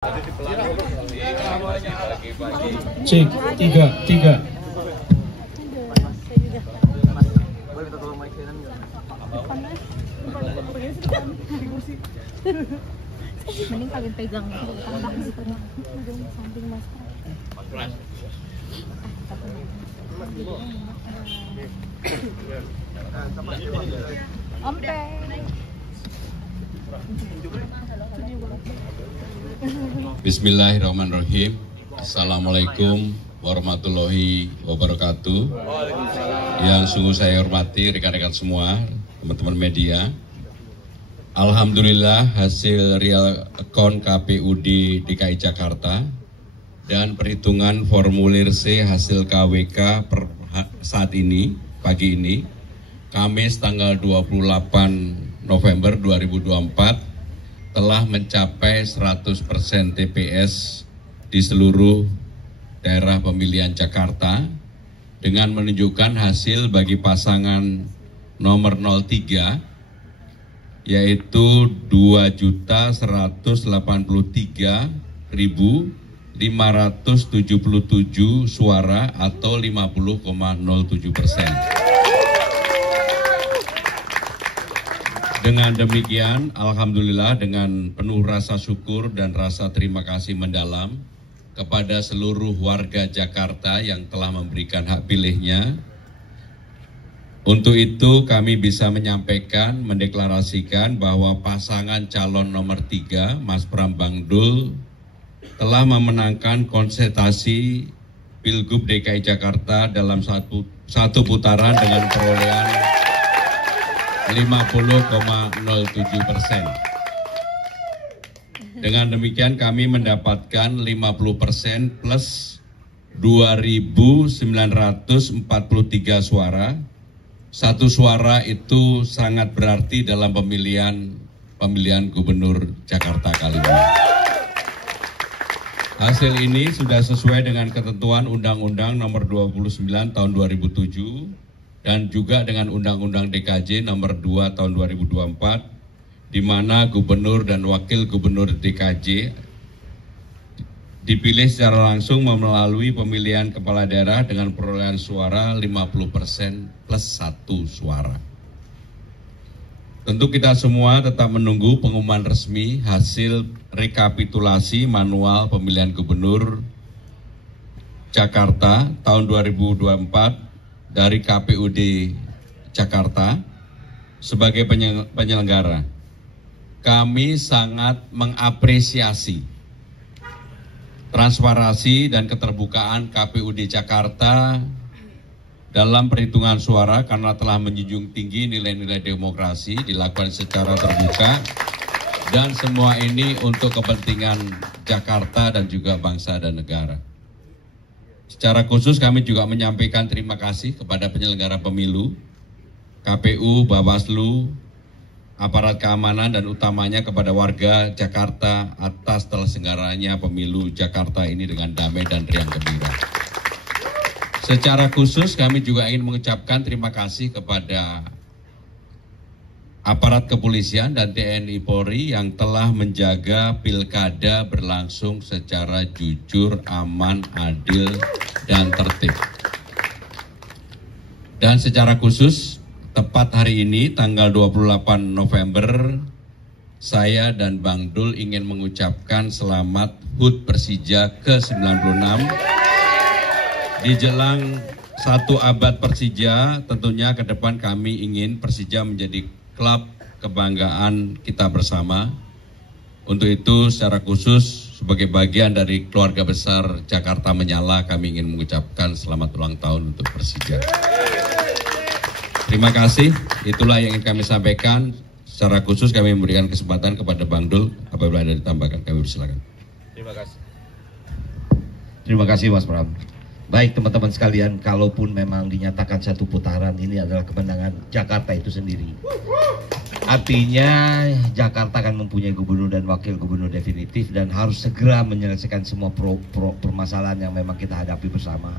Cek, tiga. Mending kalian pegang tambah gitu nah. Samping mas. Ompe. Bismillahirrahmanirrahim. Assalamualaikum warahmatullahi wabarakatuh. Yang sungguh saya hormati rekan-rekan semua, teman-teman media. Alhamdulillah hasil real account KPUD DKI Jakarta dan perhitungan formulir C hasil KWK per saat ini, pagi ini, Kamis tanggal 28 November 2024 telah mencapai 100% TPS di seluruh daerah pemilihan Jakarta dengan menunjukkan hasil bagi pasangan nomor 03 yaitu 2.183.577 suara atau 50,07%. Dengan demikian, alhamdulillah dengan penuh rasa syukur dan rasa terima kasih mendalam kepada seluruh warga Jakarta yang telah memberikan hak pilihnya. Untuk itu kami bisa menyampaikan, mendeklarasikan bahwa pasangan calon nomor 3, Mas Pram Bangdul, telah memenangkan konsultasi Pilgub DKI Jakarta dalam satu putaran dengan perolehan 50,07%. Dengan demikian kami mendapatkan 50% plus 2.943 suara. Satu suara itu sangat berarti dalam pemilihan gubernur Jakarta kali ini. Hasil ini sudah sesuai dengan ketentuan Undang-Undang Nomor 29 Tahun 2007 dan juga dengan Undang-Undang DKJ Nomor 2 Tahun 2024, di mana gubernur dan wakil gubernur DKJ dipilih secara langsung melalui pemilihan kepala daerah dengan perolehan suara 50% plus 1 suara. Tentu kita semua tetap menunggu pengumuman resmi hasil rekapitulasi manual pemilihan gubernur Jakarta tahun 2024 dari KPUD Jakarta sebagai penyelenggara. Kami sangat mengapresiasi transparansi dan keterbukaan KPUD Jakarta dalam perhitungan suara karena telah menjunjung tinggi nilai-nilai demokrasi, dilakukan secara terbuka, dan semua ini untuk kepentingan Jakarta dan juga bangsa dan negara. Secara khusus kami juga menyampaikan terima kasih kepada penyelenggara pemilu, KPU, Bawaslu, aparat keamanan, dan utamanya kepada warga Jakarta atas terselenggaranya pemilu Jakarta ini dengan damai dan riang gembira. Secara khusus kami juga ingin mengucapkan terima kasih kepada aparat kepolisian dan TNI Polri yang telah menjaga pilkada berlangsung secara jujur, aman, adil, dan tertib. Dan secara khusus, tepat hari ini, tanggal 28 November, saya dan Bang Dul ingin mengucapkan selamat HUT Persija ke-96. Di jelang 1 abad Persija, tentunya ke depan kami ingin Persija menjadi klub kebanggaan kita bersama. Untuk itu secara khusus sebagai bagian dari keluarga besar Jakarta Menyala, kami ingin mengucapkan selamat ulang tahun untuk Persija. Terima kasih, itulah yang ingin kami sampaikan. Secara khusus kami memberikan kesempatan kepada Bang Dul, apabila ada ditambahkan kami persilakan. Terima kasih. Terima kasih Mas Pram. Baik teman-teman sekalian, kalaupun memang dinyatakan satu putaran, ini adalah kemenangan Jakarta itu sendiri. Artinya Jakarta akan mempunyai gubernur dan wakil gubernur definitif dan harus segera menyelesaikan semua permasalahan yang memang kita hadapi bersama.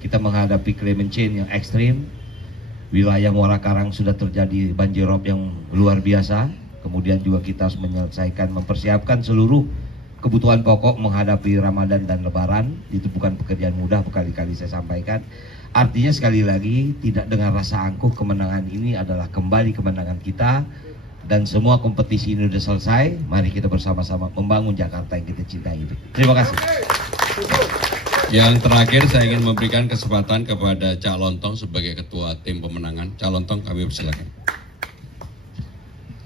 Kita menghadapi climate change yang ekstrim, wilayah Muara Karang sudah terjadi banjirop yang luar biasa, kemudian juga kita harus menyelesaikan, mempersiapkan seluruh kebutuhan pokok menghadapi Ramadan dan Lebaran. Itu bukan pekerjaan mudah, berkali-kali saya sampaikan. Artinya sekali lagi, tidak dengan rasa angkuh, kemenangan ini adalah kembali kemenangan kita. Dan semua kompetisi ini sudah selesai. Mari kita bersama-sama membangun Jakarta yang kita cintai ini. Terima kasih. Yang terakhir saya ingin memberikan kesempatan kepada Cak Lontong sebagai ketua tim pemenangan. Cak Lontong, kami persilakan.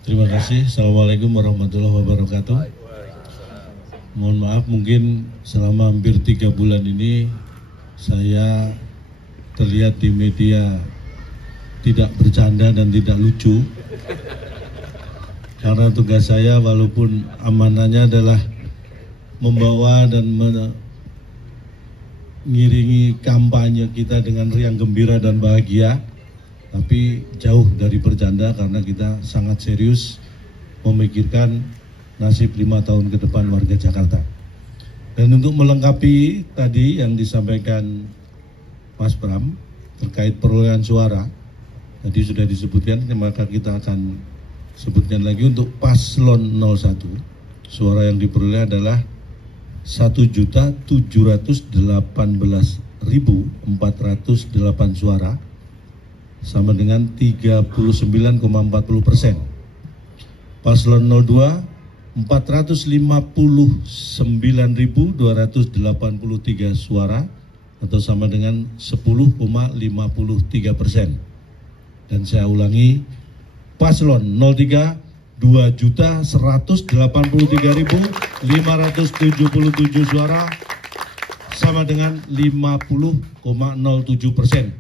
Terima kasih. Assalamualaikum warahmatullahi wabarakatuh. Mohon maaf, mungkin selama hampir 3 bulan ini saya terlihat di media tidak bercanda dan tidak lucu. Karena tugas saya walaupun amanahnya adalah membawa dan mengiringi kampanye kita dengan riang gembira dan bahagia, tapi jauh dari bercanda karena kita sangat serius memikirkan nasib 5 tahun ke depan warga Jakarta. Dan untuk melengkapi tadi yang disampaikan Mas Pram terkait perolehan suara, tadi sudah disebutkan, maka kita akan sebutkan lagi untuk paslon 01. Suara yang diperoleh adalah 1.718.408 suara, sama dengan 39,40%. Paslon 02 459.283 suara, atau sama dengan 10,53%. Dan saya ulangi, paslon 03 2.183.577 suara, sama dengan 50,07%.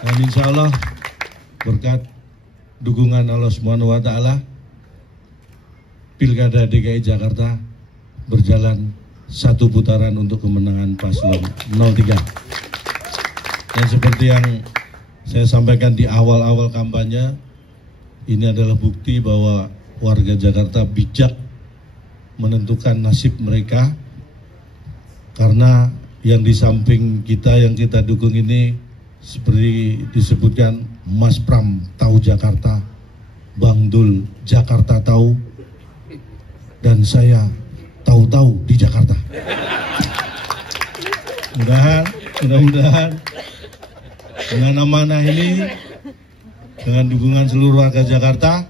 Dan insya Allah berkat dukungan Allah Subhanahu wa Ta'ala, Pilkada DKI Jakarta berjalan 1 putaran untuk kemenangan paslon 03. Dan seperti yang saya sampaikan di awal-awal kampanye, ini adalah bukti bahwa warga Jakarta bijak menentukan nasib mereka, karena yang di samping kita yang kita dukung ini seperti disebutkan Mas Pram tahu Jakarta, Bang Dul Jakarta tahu, dan saya tahu-tahu di Jakarta. Mudah-mudahan dengan amanah ini, dengan dukungan seluruh warga Jakarta,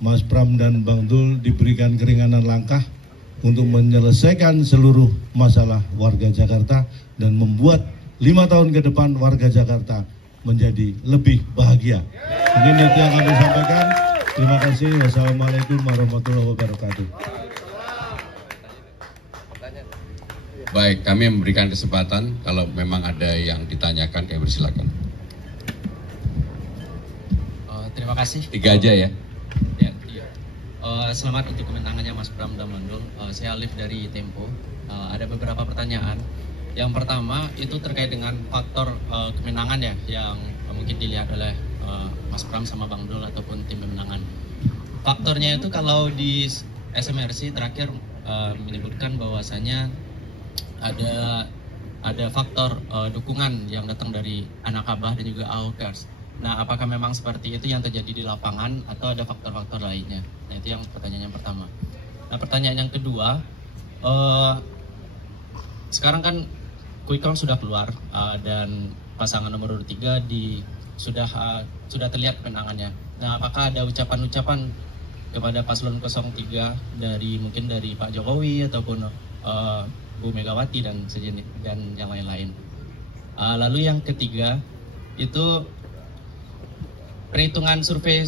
Mas Pram dan Bang Dul diberikan keringanan langkah untuk menyelesaikan seluruh masalah warga Jakarta dan membuat 5 tahun ke depan warga Jakarta menjadi lebih bahagia. Mungkin itu yang kami sampaikan. Terima kasih. Wassalamualaikum warahmatullahi wabarakatuh. Baik, kami memberikan kesempatan kalau memang ada yang ditanyakan, kami persilakan. Terima kasih. 3 aja ya. Selamat untuk kemenangannya Mas Pram dan Bang Dul. Saya Alif dari Tempo. Ada beberapa pertanyaan. Yang pertama itu terkait dengan faktor kemenangan ya, yang mungkin dilihat oleh Mas Pram sama Bang Dul ataupun tim pemenangan. Faktornya itu kalau di SMRC terakhir menyebutkan bahwasanya ada faktor dukungan yang datang dari anak abah dan juga AOKers. Nah, apakah memang seperti itu yang terjadi di lapangan atau ada faktor-faktor lainnya? Nah, itu yang pertanyaan yang pertama. Nah, pertanyaan yang kedua, sekarang kan quick count sudah keluar dan pasangan nomor 3 sudah terlihat kemenangannya. Nah, apakah ada ucapan-ucapan kepada paslon 03 mungkin dari Pak Jokowi ataupun Bu Megawati dan sejenis dan yang lain-lain? Lalu yang ketiga itu perhitungan survei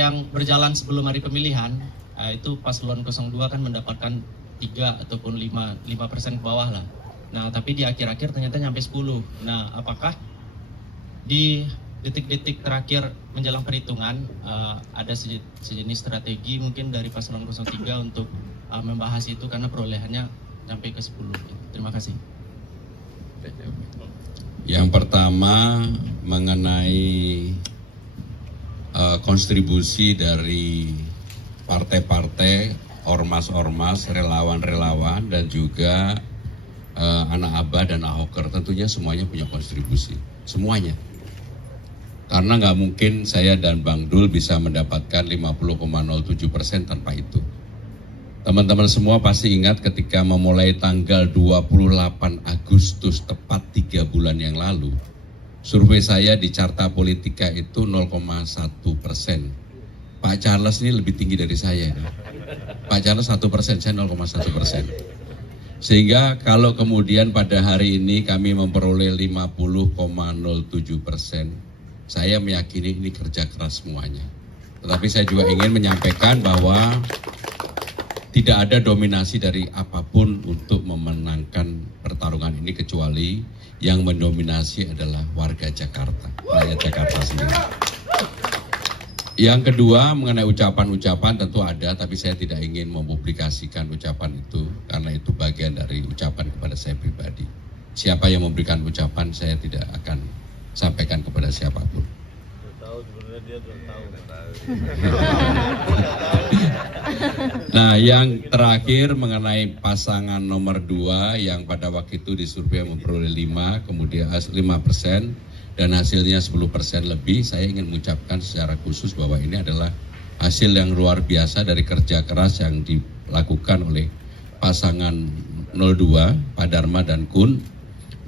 yang berjalan sebelum hari pemilihan, itu paslon 02 kan mendapatkan 3 ataupun 5% ke bawah lah. Nah, tapi di akhir-akhir ternyata nyampe 10. Nah, apakah di detik-detik terakhir menjelang perhitungan ada sejenis strategi mungkin dari paslon 03 untuk membahas itu karena perolehannya sampai ke 10. Terima kasih. Yang pertama mengenai kontribusi dari partai-partai, ormas-ormas, relawan-relawan, dan juga anak abah dan ahoker, tentunya semuanya punya kontribusi, semuanya. Karena nggak mungkin saya dan Bang Dul bisa mendapatkan 50,07% tanpa itu. Teman-teman semua pasti ingat ketika memulai tanggal 28 Agustus tepat 3 bulan yang lalu, survei saya di Carta Politika itu 0,1%. Pak Charles ini lebih tinggi dari saya. Pak Charles 1%, saya 0,1%. Sehingga kalau kemudian pada hari ini kami memperoleh 50,07%, saya meyakini ini kerja keras semuanya. Tetapi saya juga ingin menyampaikan bahwa tidak ada dominasi dari apapun untuk memenangkan pertarungan ini kecuali yang mendominasi adalah warga Jakarta, rakyat Jakarta sendiri. Yang kedua mengenai ucapan-ucapan tentu ada, tapi saya tidak ingin mempublikasikan ucapan itu karena itu bagian dari ucapan kepada saya pribadi. Siapa yang memberikan ucapan saya tidak akan sampaikan kepada siapapun. Nah, yang terakhir mengenai pasangan nomor 2 yang pada waktu itu disurvei memperoleh 5, kemudian 5% dan hasilnya 10% lebih, saya ingin mengucapkan secara khusus bahwa ini adalah hasil yang luar biasa dari kerja keras yang dilakukan oleh pasangan 02, Pak Dharma dan Kun.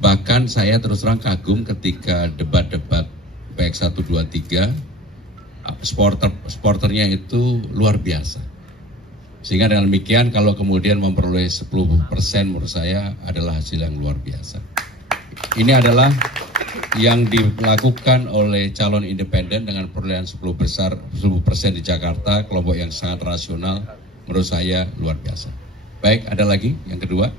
Bahkan saya terus terang kagum ketika debat-debat baik 1, 2, 3, sporternya itu luar biasa. Sehingga dengan demikian kalau kemudian memperoleh 10% menurut saya adalah hasil yang luar biasa. Ini adalah yang dilakukan oleh calon independen dengan perolehan 10% di Jakarta, kelompok yang sangat rasional, menurut saya luar biasa. Baik, ada lagi yang kedua.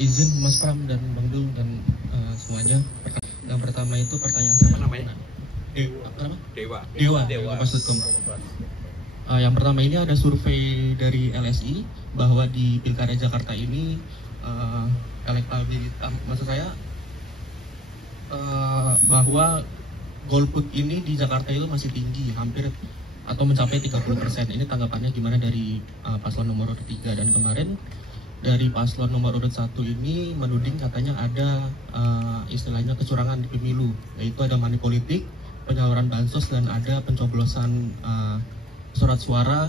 Izin Mas Pram dan Bang Dul dan semuanya. Yang pertama itu pertanyaan saya. Apa namanya? Dewa. Yang pertama ini ada survei dari LSI bahwa di Pilkada Jakarta ini elektabilitas, maksud saya bahwa golput ini di Jakarta itu masih tinggi, hampir atau mencapai 30%. Ini tanggapannya gimana dari paslon nomor 3? Dan kemarin dari paslon nomor urut 1 ini menuding katanya ada istilahnya kecurangan di pemilu, yaitu ada money politik, penyaluran bansos, dan ada pencoblosan surat suara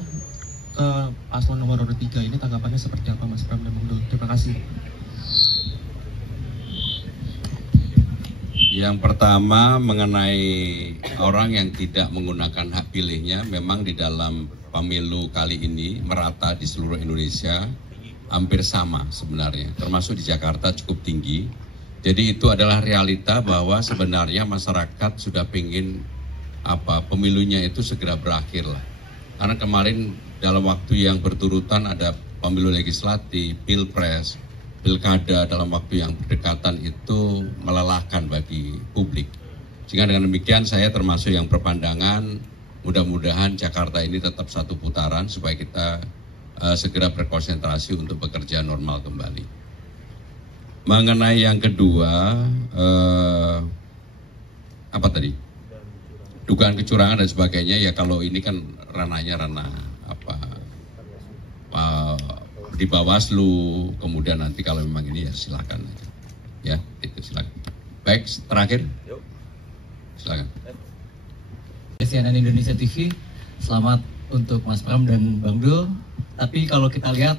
ke paslon nomor urut 3. Ini tanggapannya seperti apa Mas Pram dan Bang Dul? Terima kasih. Yang pertama mengenai orang yang tidak menggunakan hak pilihnya, memang di dalam pemilu kali ini merata di seluruh Indonesia hampir sama sebenarnya, termasuk di Jakarta cukup tinggi. Jadi itu adalah realita bahwa sebenarnya masyarakat sudah pengen pemilunya itu segera berakhir lah. Karena kemarin dalam waktu yang berturutan ada pemilu legislatif, pilpres, pilkada dalam waktu yang berdekatan itu melelahkan bagi publik. Sehingga dengan demikian saya termasuk yang berpandangan mudah-mudahan Jakarta ini tetap satu putaran supaya kita segera berkonsentrasi untuk bekerja normal kembali. Mengenai yang kedua, apa tadi? Dugaan kecurangan dan sebagainya, ya kalau ini kan ranahnya di Bawaslu, kemudian nanti kalau memang ini ya silakan aja. Ya, itu silakan. Baik, terakhir. Silakan. CNN Indonesia TV, selamat untuk Mas Pram dan Bang Dul. Tapi kalau kita lihat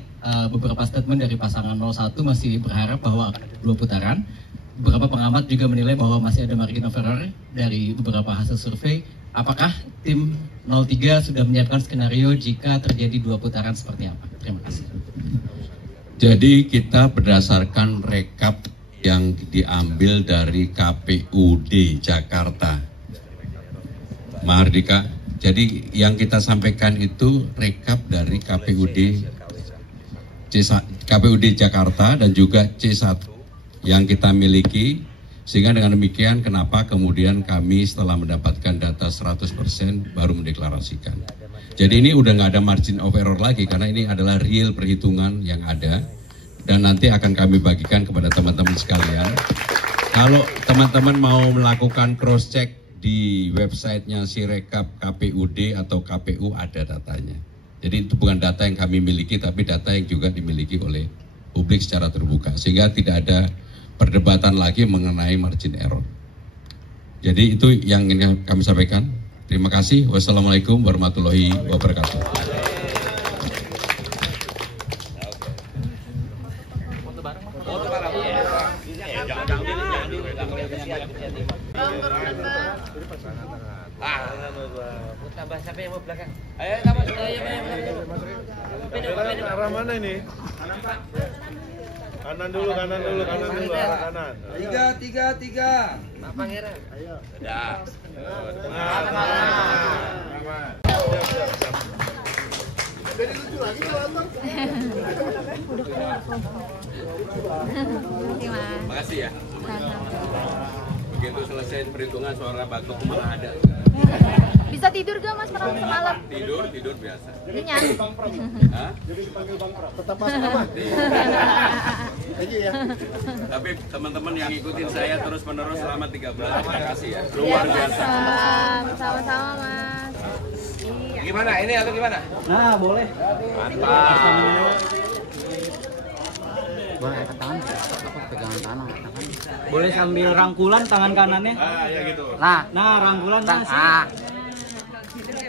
beberapa statement dari pasangan 01 masih berharap bahwa akan ada 2 putaran. Beberapa pengamat juga menilai bahwa masih ada margin of error dari beberapa hasil survei. Apakah tim 03 sudah menyiapkan skenario jika terjadi 2 putaran seperti apa? Terima kasih. Jadi kita berdasarkan rekap yang diambil dari KPUD Jakarta. Mahardika. Jadi yang kita sampaikan itu rekap dari KPUD Jakarta dan juga C1 yang kita miliki, sehingga dengan demikian kenapa kemudian kami setelah mendapatkan data 100% baru mendeklarasikan. Jadi ini udah nggak ada margin of error lagi karena ini adalah real perhitungan yang ada dan nanti akan kami bagikan kepada teman-teman sekalian. Kalau teman-teman mau melakukan cross check di websitenya Sirekap KPUD atau KPU ada datanya. Jadi itu bukan data yang kami miliki, tapi data yang juga dimiliki oleh publik secara terbuka. Sehingga tidak ada perdebatan lagi mengenai margin error. Jadi itu yang ingin kami sampaikan. Terima kasih. Wassalamualaikum warahmatullahi wabarakatuh. Siapa yang mau belakang? Ayo, Arah mana ini? Kanan dulu, kanan. Tiga. Pak Pangeran. Ayo. Dah. Jadi lucu lagi kalau nonton. Makasih ya. Begitu selesai perhitungan suara batuk malah ada. Bisa tidur gak Mas Pram semalam? Tidur biasa. Nyenyak. Hah? Jadi dipanggil Bang Pram. Tetap Mas Pram. Aja ya. Tapi teman-teman yang ikutin saya terus-menerus selama 3 bulan, terima kasih ya. Luar biasa. Sama-sama Mas. Gimana? Ini atau gimana? Nah, boleh. Mantap. Pegangan tangan. Boleh sambil rangkulan tangan kanannya. Ya gitu. Nah, rangkulan Mas.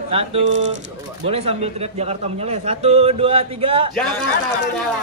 Satu, boleh sambil teriak Jakarta menyala. 1, 2, 3. Jakarta menyala.